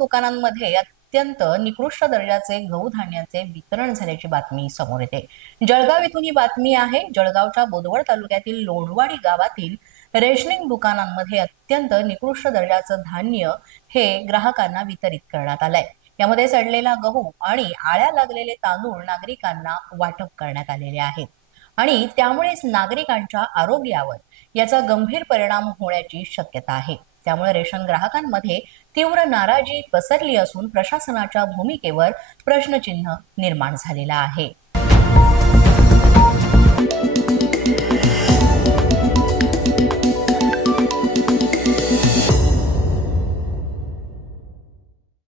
दुकानांमध्ये अत्यंत निकृष्ट दर्जाचे गहू धान्याचे वितरण झाल्याची बातमी समोर येते। जळगाव येथून ही बातमी आहे। जळगावच्या बोदवड तालुक्यातील लोणवाडी गावातील रेशनिंग दुकानांमध्ये अत्यंत निकृष्ट दर्जाचं धान्य हे ग्राहकांना वितरित करण्यात आलंय। यामध्ये सडलेला गहू आणि आळ्या लागलेले तांदूळ नागरिकांना वाटप करण्यात आलेले आहेत आणि त्यामुळेच नागरिकांच्या आरोग्यावर याचा गंभीर परिणाम होण्याची शक्यता आहे। त्यामुळे रेशन ग्राहकांमध्ये तीव्र नाराजी पसरली असून प्रशासनाच्या भूमिकेवर प्रश्नचिन्ह निर्माण झालेला आहे।